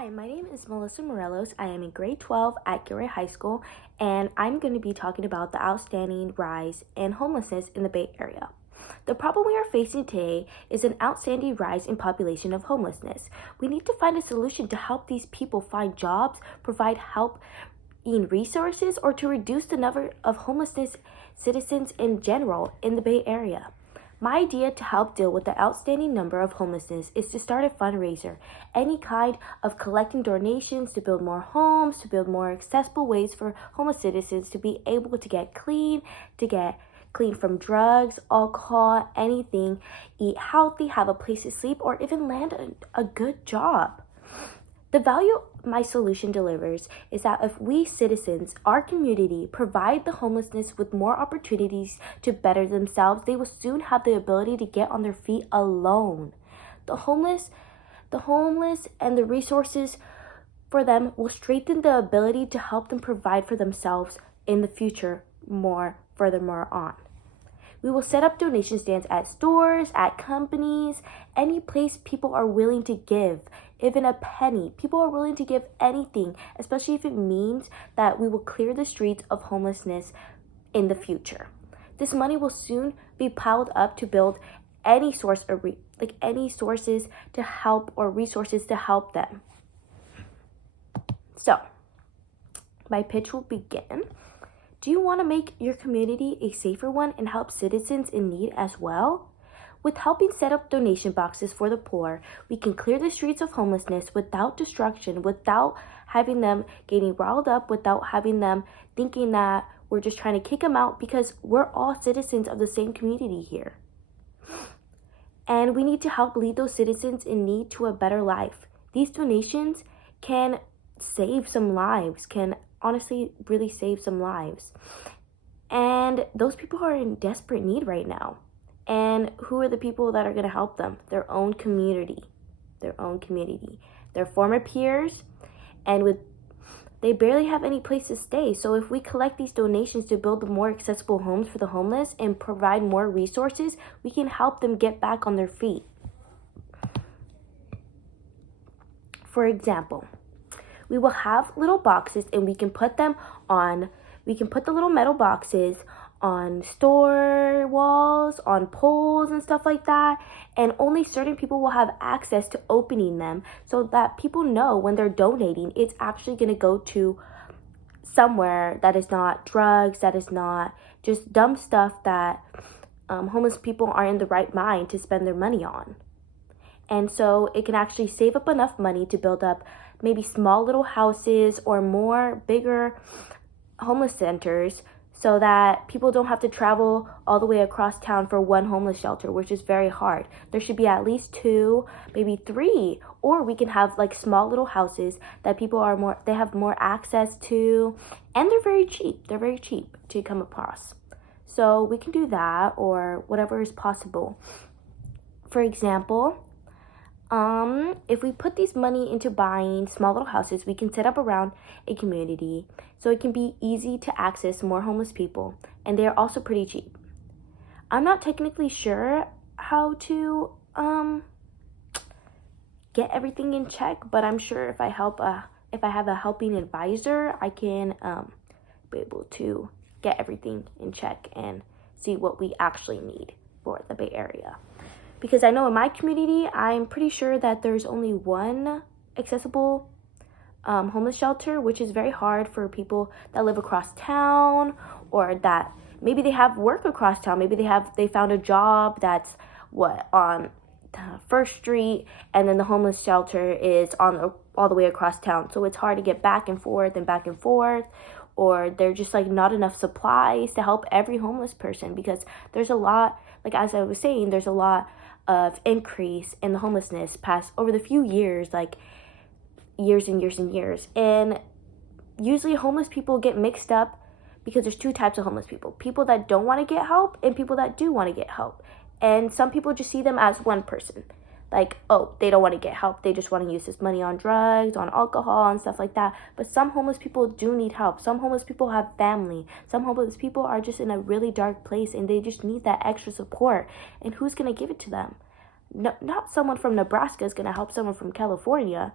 Hi, my name is Melissa Morelos. I am in grade 12 at Gilroy High School, and I'm going to be talking about the outstanding rise in homelessness in the Bay Area. The problem we are facing today is an outstanding rise in population of homelessness. We need to find a solution to help these people find jobs, provide help in resources, or to reduce the number of homelessness citizens in general in the Bay Area. My idea to help deal with the outstanding number of homelessness is to start a fundraiser, any kind of collecting donations to build more homes, to build more accessible ways for homeless citizens to be able to get clean from drugs, alcohol, anything, eat healthy, have a place to sleep, or even land a good job. The value my solution delivers is that if we citizens, our community, provide the homelessness with more opportunities to better themselves, they will soon have the ability to get on their feet alone. The homeless and the resources for them will strengthen the ability to help them provide for themselves in the future furthermore on. We will set up donation stands at stores, at companies, any place people are willing to give, even a penny. People are willing to give anything, especially if it means that we will clear the streets of homelessness in the future. This money will soon be piled up to build any sources to help or resources to help them. So, my pitch will begin. Do you want to make your community a safer one and help citizens in need as well? With helping set up donation boxes for the poor, we can clear the streets of homelessness without destruction, without having them getting riled up, without having them thinking that we're just trying to kick them out, because we're all citizens of the same community here. And we need to help lead those citizens in need to a better life. These donations can save some lives, can honestly really save some lives. And those people are in desperate need right now. And who are the people that are going to help them? Their own community, their former peers, and they barely have any place to stay. So if we collect these donations to build more accessible homes for the homeless and provide more resources, we can help them get back on their feet. For example, we will have little boxes, and we can put the little metal boxes on store walls, on poles and stuff like that, and only certain people will have access to opening them, so that people know when they're donating, it's actually going to go to somewhere that is not drugs, that is not just dumb stuff that homeless people aren't in the right mind to spend their money on. And so it can actually save up enough money to build up maybe small little houses or bigger homeless centers, so that people don't have to travel all the way across town for one homeless shelter, which is very hard. There should be at least 2, maybe 3, or we can have like small little houses that they have more access to, and they're very cheap. They're very cheap to come across. So we can do that, or whatever is possible. For example, if we put this money into buying small little houses, we can set up around a community so it can be easy to access more homeless people, and they are also pretty cheap. I'm not technically sure how to get everything in check, but I'm sure if I have a helping advisor, I can be able to get everything in check and see what we actually need for the Bay Area. Because I know in my community, I'm pretty sure that there's only one accessible homeless shelter, which is very hard for people that live across town, or that maybe they have work across town. Maybe they found a job that's on First Street, and then the homeless shelter is all the way across town. So it's hard to get back and forth, or there's just like not enough supplies to help every homeless person, because there's a lot, like as I was saying, there's a lot of increase in the homelessness over the few years, like years and years and years. And usually homeless people get mixed up because there's 2 types of homeless people that don't want to get help and people that do want to get help. And some people just see them as one person, like, oh, they don't want to get help, they just want to use this money on drugs, on alcohol and stuff like that. But some homeless people do need help. Some homeless people have family. Some homeless people are just in a really dark place and they just need that extra support. And who's going to give it to them? No, not someone from Nebraska is going to help someone from California.